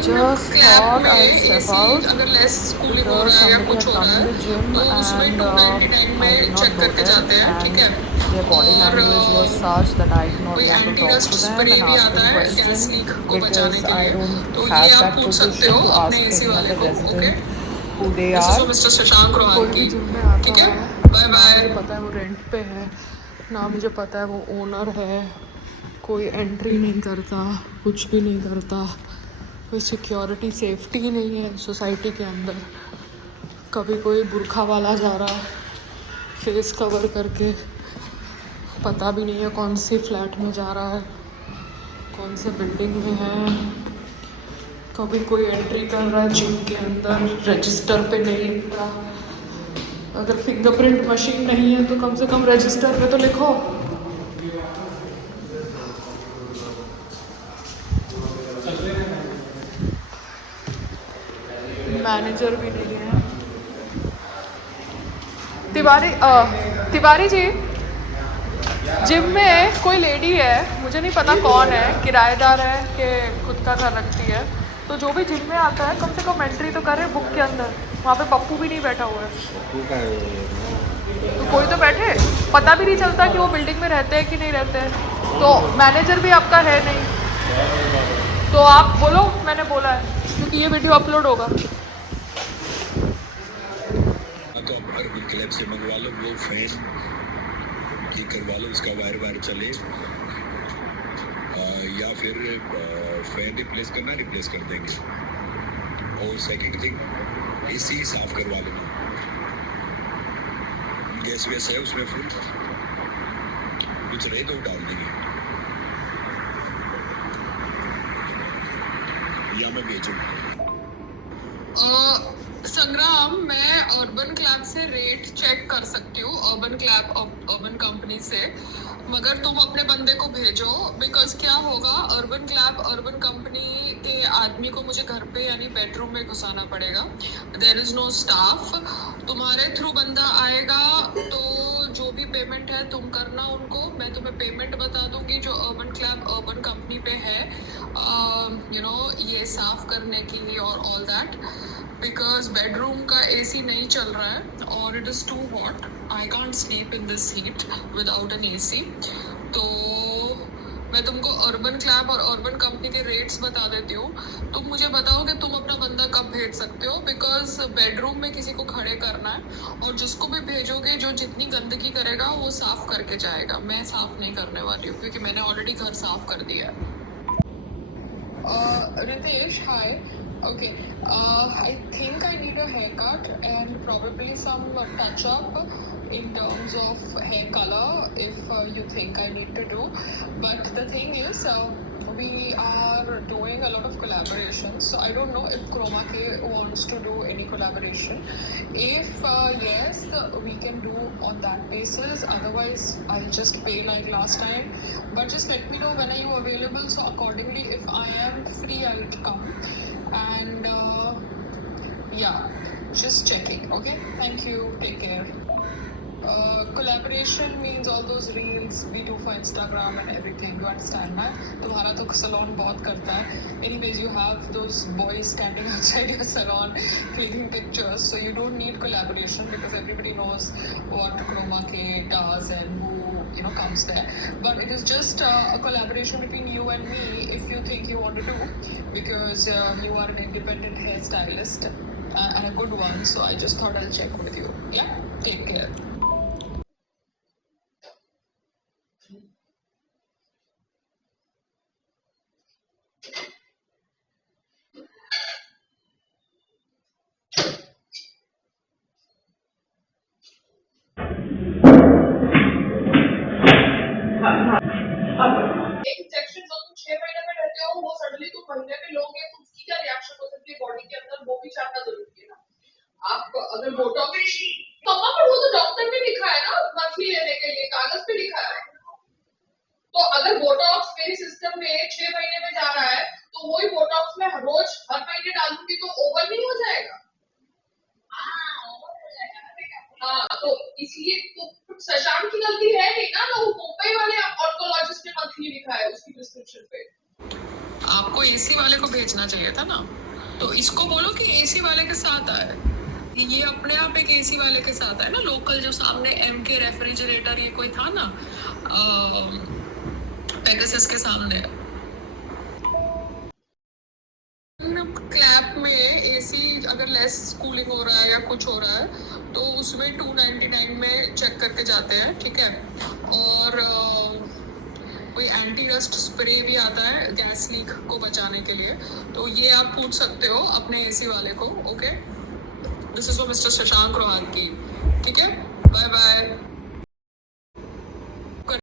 Just thought I'll step out because somebody had come in the gym and I did not go there, and their body language was such that I did not want to talk to them and ask them questions because I don't have that position to ask any other resident who they are. कोई भी gym में आता है ना मुझे पता है वो रेंट पे है, ना मुझे पता है वो ओनर है, कोई एंट्री नहीं करता, कुछ भी नहीं करता, कोई सिक्योरिटी सेफ्टी ही नहीं है सोसाइटी के अंदर। कभी कोई बुरखा वाला जा रहा है फेस कवर करके, पता भी नहीं है कौन सी फ्लैट में जा रहा है, कौन से बिल्डिंग में है। कभी कोई एंट्री कर रहा है जिम के अंदर, रजिस्टर पे नहीं लिखता। अगर फिंगरप्रिंट मशीन नहीं है तो कम से कम रजिस्टर पे तो लिखो। मैनेजर भी नहीं है। तिवारी जी, जिम में कोई लेडी है, मुझे नहीं पता कौन है, किराएदार है कि खुद का घर रखती है, तो जो भी जिम में आता है कम से कम एंट्री तो करे बुक के अंदर। वहाँ पे पप्पू भी नहीं बैठा हुआ है, तो कोई तो बैठे, पता भी नहीं चलता कि वो बिल्डिंग में रहते हैं कि नहीं रहते हैं। तो मैनेजर भी आपका है नहीं, तो आप बोलो मैंने बोला है, क्योंकि ये वीडियो अपलोड होगा। तो अर्बन क्लब से मंगवा लो वो फैन, ठीक करवा लो, उसका वायर चले, या फिर फैन रिप्लेस करना, रिप्लेस कर देंगे। और सेकंड थिंग, एसी साफ करवा लेना। गैस वैस है उसमें फुल, कुछ रहे तो डाल देंगे, या मैं भेजूँ। संग्राम, मैं अर्बन क्लैब से रेट चेक कर सकती हूँ, अर्बन क्लैब अर्बन कंपनी से, मगर तुम अपने बंदे को भेजो। बिकॉज क्या होगा, अर्बन क्लैब अर्बन कंपनी के आदमी को मुझे घर पे यानी बेडरूम में घुसाना पड़ेगा। There is no staff. तुम्हारे थ्रू बंदा आएगा तो जो भी पेमेंट है तुम करना उनको, मैं तुम्हें पेमेंट बता दूंगी जो अर्बन क्लैब अर्बन कंपनी पे है, ये साफ करने की और ऑल दैट। बिकॉज बेडरूम का एसी नहीं चल रहा है और it is too hot, I can't sleep in this heat without an AC. तो मैं तुमको अर्बन क्लैब और अर्बन कंपनी के रेट्स बता देती हूँ, तुम मुझे बताओ कि तुम अपना बंदा कब भेज सकते हो। बिकॉज बेडरूम में किसी को खड़े करना है, और जिसको भी भेजोगे जो जितनी गंदगी करेगा वो साफ करके जाएगा, मैं साफ नहीं करने वाली हूँ क्योंकि मैंने ऑलरेडी घर साफ कर दिया है। Ritesh, hi. Okay, I think I need a haircut and probably some touch-up in terms of hair color if you think I need to do. But the thing is, we are doing a lot of collaborations, so I don't know if Chroma K wants to do any collaboration. If yes, we can do on that basis. Otherwise, I'll just pay like last time. But just let me know when are you available, so accordingly if I am free I will come. And yeah, just checking. Okay, thank you, take care. Collaboration means all those reels we do for Instagram and everything, you understand that? तुम्हारा तो salon बहुत करता है. Anyways, you have those boys standing outside your salon clicking pictures, so you don't need collaboration because everybody knows what Chroma K does and who comes there. But it is just a collaboration between you and me if you think you want to do, because you are an independent hairstylist and a good one, so I just thought I'll check with you. Yeah, take care. Injection जो तुम 6 महीने में रहते हो वो suddenly तुम महीने में लोगे तो उसकी क्या रिएक्शन हो सकती है बॉडी के अंदर, वो भी जानना जरूरी है ना। आप अगर बोटॉक्स, मम्मा पर वो तो डॉक्टर ने लिखा है ना मंथली लेने के लिए, कागज पे लिखा है। तो अगर बोटॉक्स मेरे सिस्टम में 6 महीने में जा रहा है तो वही बोटॉक्स में रोज हर महीने डालूंगी तो ओवर नहीं हो जाएगा। हाँ, तो इसलिए तो शशांक की गलती है नहीं ना, वो मुंबई वाले ऑन्कोलॉजिस्ट ने मंथली लिखा है उसकी प्रिस्क्रिप्शन पे। आपको आपको एसी वाले को भेजना चाहिए था ना, तो इसको बोलो कि एसी वाले के साथ आए। ये अपने आप एक एसी वाले के साथ है ना, लोकल जो सामने एमके रेफ्रिजरेटर ये कोई था ना पेगासस के सामने। क्लैप में एसी अगर लेस कूलिंग हो रहा है या कुछ हो रहा है तो उसमें 299 में चेक करके जाते हैं, ठीक है। और कोई एंटी रस्ट स्प्रे भी आता है गैस लीक को बचाने के लिए, तो ये आप पूछ सकते हो अपने एसी वाले को। Okay, this is for mister Shashank Rohatgi, ठीक है। Bye bye.